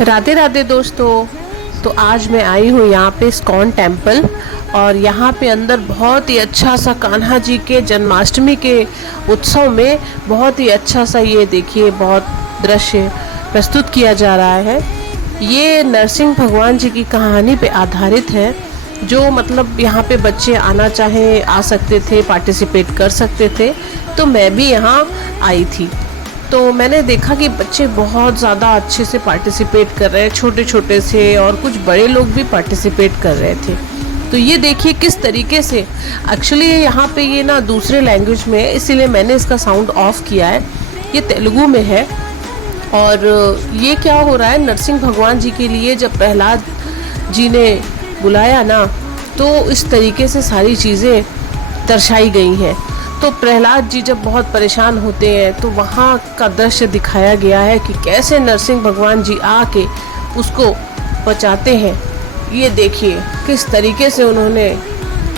राधे राधे दोस्तों। तो आज मैं आई हूँ यहाँ पे इस्कॉन टेम्पल और यहाँ पे अंदर बहुत ही अच्छा सा कान्हा जी के जन्माष्टमी के उत्सव में बहुत ही अच्छा सा ये देखिए बहुत दृश्य प्रस्तुत किया जा रहा है। ये नरसिंह भगवान जी की कहानी पे आधारित है, जो मतलब यहाँ पे बच्चे आना चाहे आ सकते थे, पार्टिसिपेट कर सकते थे। तो मैं भी यहाँ आई थी तो मैंने देखा कि बच्चे बहुत ज़्यादा अच्छे से पार्टिसिपेट कर रहे हैं, छोटे छोटे से और कुछ बड़े लोग भी पार्टिसिपेट कर रहे थे। तो ये देखिए किस तरीके से एक्चुअली यहाँ पे ये ना दूसरे लैंग्वेज में है, इसीलिए मैंने इसका साउंड ऑफ किया है। ये तेलुगु में है और ये क्या हो रहा है, नरसिंह भगवान जी के लिए जब प्रहलाद जी ने बुलाया ना, तो इस तरीके से सारी चीज़ें दर्शाई गई हैं। तो प्रहलाद जी जब बहुत परेशान होते हैं तो वहाँ का दृश्य दिखाया गया है कि कैसे नरसिंह भगवान जी आके उसको बचाते हैं। ये देखिए किस तरीके से उन्होंने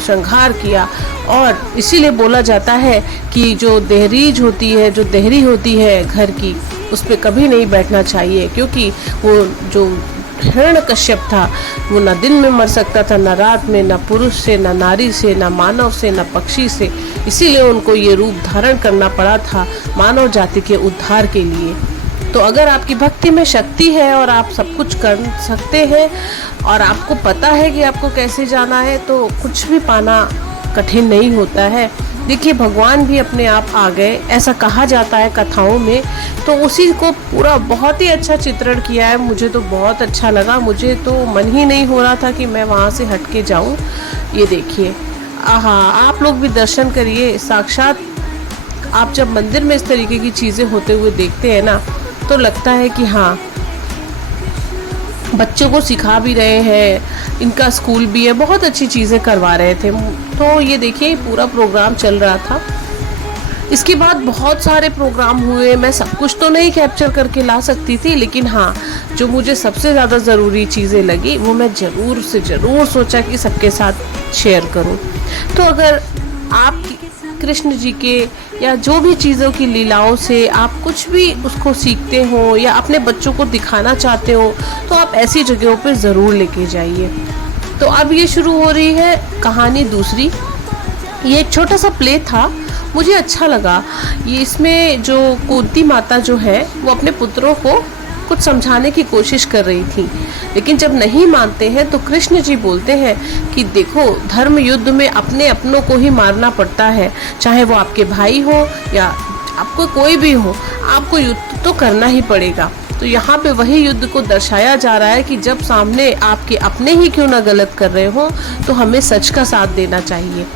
संहार किया। और इसीलिए बोला जाता है कि जो देहरीज होती है, जो देहरी होती है घर की, उस पर कभी नहीं बैठना चाहिए, क्योंकि वो जो हिरण्यकश्यप था वो न दिन में मर सकता था, न रात में, न पुरुष से, न नारी से, न मानव से, न पक्षी से। इसीलिए उनको ये रूप धारण करना पड़ा था मानव जाति के उद्धार के लिए। तो अगर आपकी भक्ति में शक्ति है और आप सब कुछ कर सकते हैं और आपको पता है कि आपको कैसे जाना है, तो कुछ भी पाना कठिन नहीं होता है। देखिए भगवान भी अपने आप आ गए, ऐसा कहा जाता है कथाओं में। तो उसी को पूरा बहुत ही अच्छा चित्रण किया है। मुझे तो बहुत अच्छा लगा, मुझे तो मन ही नहीं हो रहा था कि मैं वहाँ से हट के जाऊँ। ये देखिए, आहा, आप लोग भी दर्शन करिए। साक्षात आप जब मंदिर में इस तरीके की चीज़ें होते हुए देखते हैं ना, तो लगता है कि हाँ, बच्चों को सिखा भी रहे हैं, इनका स्कूल भी है, बहुत अच्छी चीज़ें करवा रहे थे। तो ये देखिए पूरा प्रोग्राम चल रहा था। इसके बाद बहुत सारे प्रोग्राम हुए, मैं सब कुछ तो नहीं कैप्चर करके ला सकती थी, लेकिन हाँ, जो मुझे सबसे ज़्यादा ज़रूरी चीज़ें लगी वो मैं ज़रूर से ज़रूर सोचा कि सबके साथ शेयर करूं। तो अगर आप कृष्ण जी के या जो भी चीज़ों की लीलाओं से आप कुछ भी उसको सीखते हो या अपने बच्चों को दिखाना चाहते हो, तो आप ऐसी जगहों पे ज़रूर लेके जाइए। तो अब ये शुरू हो रही है कहानी दूसरी। ये एक छोटा सा प्ले था, मुझे अच्छा लगा। ये इसमें जो कुंती माता जो है वो अपने पुत्रों को कुछ समझाने की कोशिश कर रही थी, लेकिन जब नहीं मानते हैं तो कृष्ण जी बोलते हैं कि देखो, धर्म युद्ध में अपने अपनों को ही मारना पड़ता है, चाहे वो आपके भाई हो या आपको कोई भी हो, आपको युद्ध तो करना ही पड़ेगा। तो यहाँ पे वही युद्ध को दर्शाया जा रहा है कि जब सामने आपके अपने ही क्यों ना गलत कर रहे हो, तो हमें सच का साथ देना चाहिए।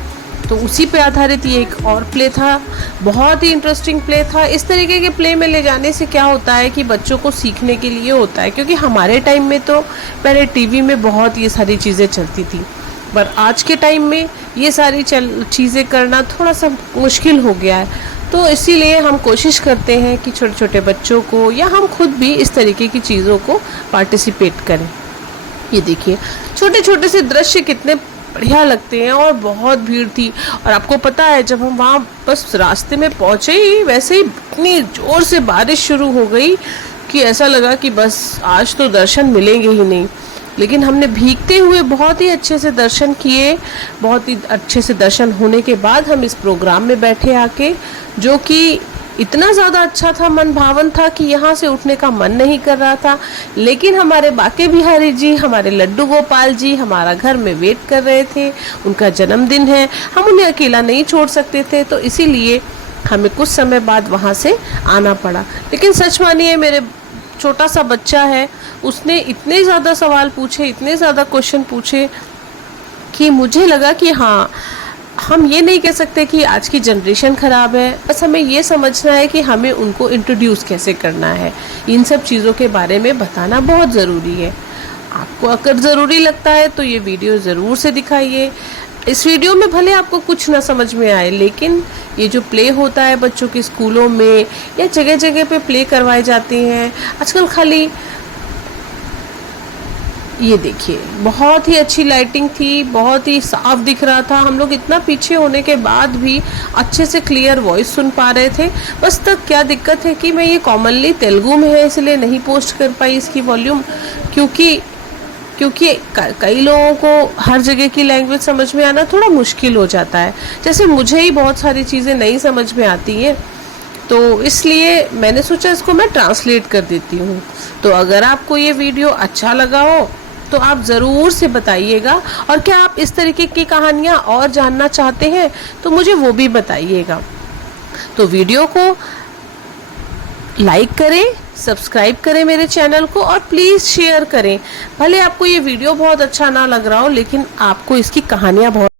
तो उसी पे आधारित ये एक और प्ले था, बहुत ही इंटरेस्टिंग प्ले था। इस तरीके के प्ले में ले जाने से क्या होता है कि बच्चों को सीखने के लिए होता है, क्योंकि हमारे टाइम में तो पहले टीवी में बहुत ये सारी चीज़ें चलती थी, पर आज के टाइम में ये सारी चीज़ें करना थोड़ा सा मुश्किल हो गया है। तो इसीलिए हम कोशिश करते हैं कि छोटे छोटे बच्चों को या हम खुद भी इस तरीके की चीज़ों को पार्टिसिपेट करें। ये देखिए छोटे छोटे से दृश्य कितने बढ़िया लगते हैं और बहुत भीड़ थी। और आपको पता है, जब हम वहाँ बस रास्ते में पहुँचे ही वैसे ही इतनी ज़ोर से बारिश शुरू हो गई कि ऐसा लगा कि बस आज तो दर्शन मिलेंगे ही नहीं। लेकिन हमने भीगते हुए बहुत ही अच्छे से दर्शन किए। बहुत ही अच्छे से दर्शन होने के बाद हम इस प्रोग्राम में बैठे आके, जो कि इतना ज़्यादा अच्छा था, मन भावन था कि यहाँ से उठने का मन नहीं कर रहा था। लेकिन हमारे बाके बिहारी जी, हमारे लड्डू गोपाल जी हमारा घर में वेट कर रहे थे। उनका जन्मदिन है, हम उन्हें अकेला नहीं छोड़ सकते थे, तो इसीलिए हमें कुछ समय बाद वहाँ से आना पड़ा। लेकिन सच मानिए, मेरे छोटा सा बच्चा है, उसने इतने ज़्यादा सवाल पूछे, इतने ज़्यादा क्वेश्चन पूछे कि मुझे लगा कि हाँ, हम ये नहीं कह सकते कि आज की जनरेशन ख़राब है, बस हमें ये समझना है कि हमें उनको इंट्रोड्यूस कैसे करना है। इन सब चीज़ों के बारे में बताना बहुत ज़रूरी है। आपको अगर ज़रूरी लगता है तो ये वीडियो ज़रूर से दिखाइए। इस वीडियो में भले आपको कुछ ना समझ में आए, लेकिन ये जो प्ले होता है बच्चों के स्कूलों में या जगह जगह पे प्ले करवाए जाते हैं, आजकल खाली ये देखिए बहुत ही अच्छी लाइटिंग थी, बहुत ही साफ दिख रहा था। हम लोग इतना पीछे होने के बाद भी अच्छे से क्लियर वॉइस सुन पा रहे थे। बस तक क्या दिक्कत है कि मैं ये कॉमनली तेलुगु में है इसलिए नहीं पोस्ट कर पाई इसकी वॉल्यूम, क्योंकि कई लोगों को हर जगह की लैंग्वेज समझ में आना थोड़ा मुश्किल हो जाता है। जैसे मुझे ही बहुत सारी चीज़ें नहीं समझ में आती हैं, तो इसलिए मैंने सोचा इसको मैं ट्रांसलेट कर देती हूँ। तो अगर आपको ये वीडियो अच्छा लगा हो तो आप ज़रूर से बताइएगा, और क्या आप इस तरीके की कहानियाँ और जानना चाहते हैं तो मुझे वो भी बताइएगा। तो वीडियो को लाइक करें, सब्सक्राइब करें मेरे चैनल को, और प्लीज़ शेयर करें। भले आपको ये वीडियो बहुत अच्छा ना लग रहा हो, लेकिन आपको इसकी कहानियाँ बहुत